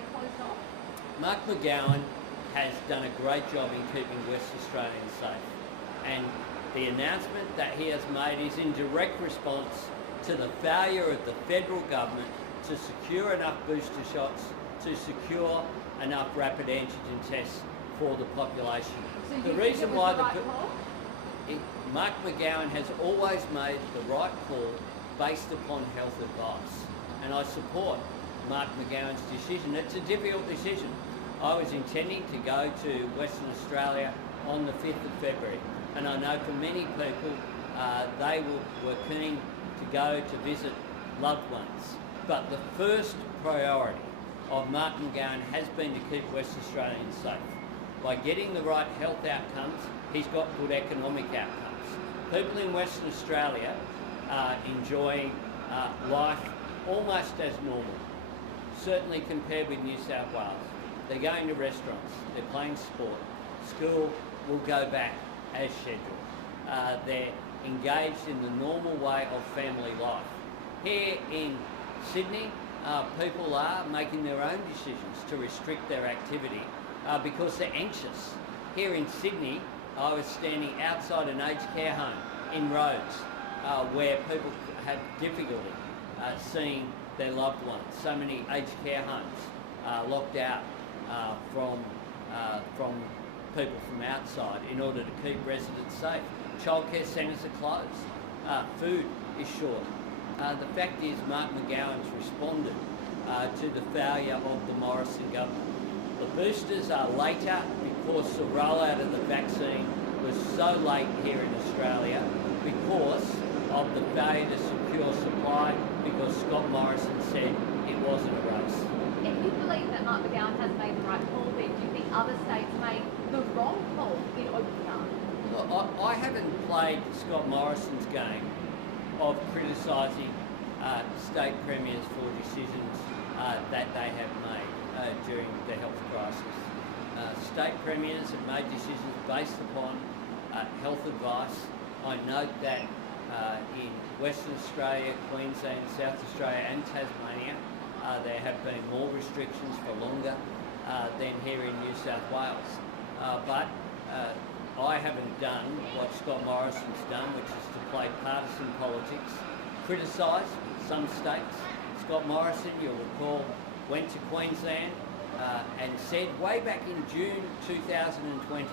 they closed off? Mark McGowan has done a great job in keeping West Australians safe, and the announcement that he has made is in direct response to the failure of the federal government to secure enough booster shots, to secure enough rapid antigen tests for the population. So you The think reason it was why the right call? Mark McGowan has always made the right call based upon health advice, and I support Mark McGowan's decision. It's a difficult decision. I was intending to go to Western Australia on the 5th of February, and I know for many people they were keen to go to visit loved ones. But the first priority of Mark McGowan has been to keep West Australians safe. By getting the right health outcomes, he's got good economic outcomes. People in Western Australia are enjoying life almost as normal, certainly compared with New South Wales. They're going to restaurants, they're playing sport, school will go back as scheduled. They're engaged in the normal way of family life. Here in Sydney, people are making their own decisions to restrict their activity because they're anxious. Here in Sydney, I was standing outside an aged care home in Rhodes where people had difficulty seeing their loved ones. So many aged care homes locked out from people from outside in order to keep residents safe. Childcare centres are closed. Food is short. The fact is Mark McGowan's responded to the failure of the Morrison government. The boosters are later because the rollout of the vaccine was so late here in Australia because of the failure to secure supply, because Scott Morrison said it wasn't a race. If you believe that Mark McGowan has made the right call, then do you think other states made the wrong call in opening up? Look, I haven't played Scott Morrison's game of criticising state premiers for decisions that they have made during the health crisis. State premiers have made decisions based upon health advice. I note that in Western Australia, Queensland, South Australia and Tasmania, there have been more restrictions for longer than here in New South Wales. But I haven't done what Scott Morrison's done, which is to play partisan politics, criticise some states. Scott Morrison, you'll recall, went to Queensland and said way back in June 2020,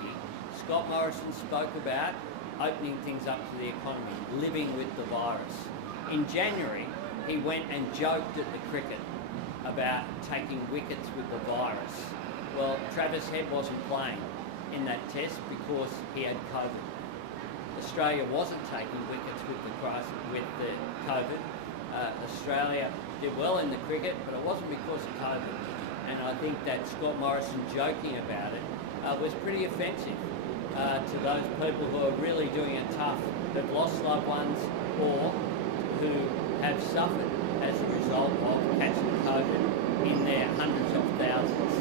Scott Morrison spoke about opening things up to the economy, living with the virus. In January, he went and joked at the cricket about taking wickets with the virus. Well, Travis Head wasn't playing in that test because he had COVID. Australia wasn't taking wickets with the crisis, with the COVID. Australia did well in the cricket, but it wasn't because of COVID. And I think that Scott Morrison joking about it was pretty offensive to those people who are really doing it tough, who've lost loved ones or who have suffered as a result of catching COVID in their hundreds of thousands.